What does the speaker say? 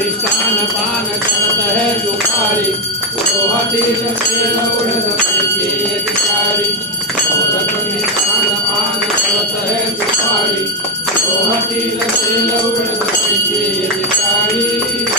मिष्टान पान करत है दुखारी हाथी उड़द पैसे अधिकारी मिष्टान पान करत है दुखारी हाथी उड़द पैसे अधिकारी